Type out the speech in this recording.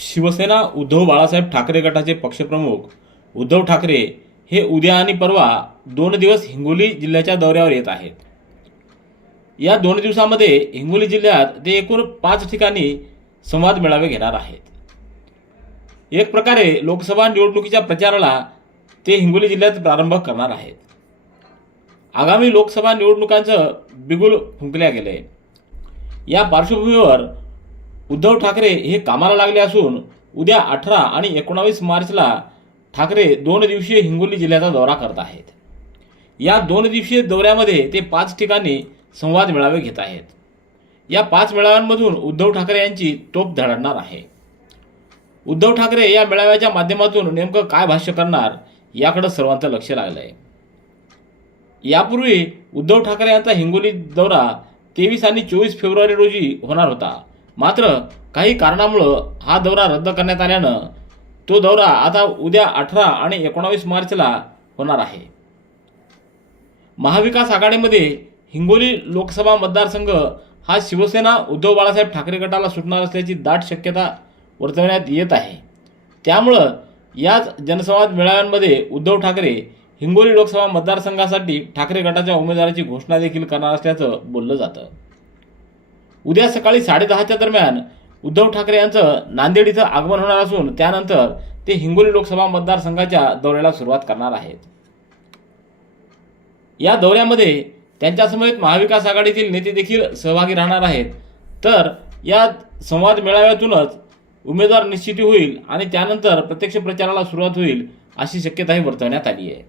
शिवसेना उद्धव बाळासाहेब ठाकरे गटाचे पक्षप्रमुख. उद्धव ठाकरे हे उद्या आणि परवा दोन दिवस हिंगोली जिल्ह्याच्या दौऱ्यावर येत आहेत. या दोन दिवसामध्ये हिंगोली जिल्ह्यात ते एकूण पाच ठिकाणी संवाद मेळावे घेणार आहेत. एक प्रकारे लोकसभा निवडणुकीच्या प्रचाराला ते हिंगोली जिल्ह्यात प्रारंभ करणार आहेत. आगामी लोकसभा निवडणुकांचं बिगुल फुंकल्या गेलंय. या पार्श्वभूमीवर उद्धव ठाकरे हे कामाला लागले असून उद्या अठरा आणि एकोणावीस मार्चला ठाकरे दोन दिवसीय हिंगोली जिल्ह्याचा दौरा करत आहेत. या दोन दिवसीय दौऱ्यामध्ये ते पाच ठिकाणी संवाद मेळावे घेत आहेत. या पाच मेळाव्यांमधून उद्धव ठाकरे यांची तोप धडणार आहे. उद्धव ठाकरे या मेळाव्याच्या माध्यमातून नेमकं काय भाष्य करणार याकडे सर्वांचं लक्ष लागलं आहे यापूर्वी उद्धव ठाकरे यांचा हिंगोली दौरा तेवीस आणि चोवीस फेब्रुवारी रोजी होणार होता. मात्र काही कारणामुळं हा दौरा रद्द करण्यात आल्यानं तो दौरा आता उद्या अठरा आणि एकोणावीस मार्चला होणार आहे. महाविकास आघाडीमध्ये हिंगोली लोकसभा मतदारसंघ हा शिवसेना उद्धव बाळासाहेब ठाकरे गटाला सुटणार असल्याची दाट शक्यता वर्तवण्यात येत आहे. त्यामुळं याच जनसंवाद मेळाव्यांमध्ये उद्धव ठाकरे हिंगोली लोकसभा मतदारसंघासाठी ठाकरे गटाच्या उमेदवाराची घोषणा देखील करणार असल्याचं बोललं जातं. उद्या सकाळी साडेदहाच्या दरम्यान उद्धव ठाकरे यांचं नांदेड इथं आगमन होणार असून त्यानंतर ते हिंगोली लोकसभा मतदारसंघाच्या दौऱ्याला सुरुवात करणार आहेत. या दौऱ्यामध्ये त्यांच्यासमवेत महाविकास आघाडीतील नेते देखील सहभागी राहणार आहेत. तर या संवाद मेळाव्यातूनच उमेदवार निश्चिती होईल आणि त्यानंतर प्रत्यक्ष प्रचाराला सुरुवात होईल अशी शक्यताही वर्तवण्यात आली आहे.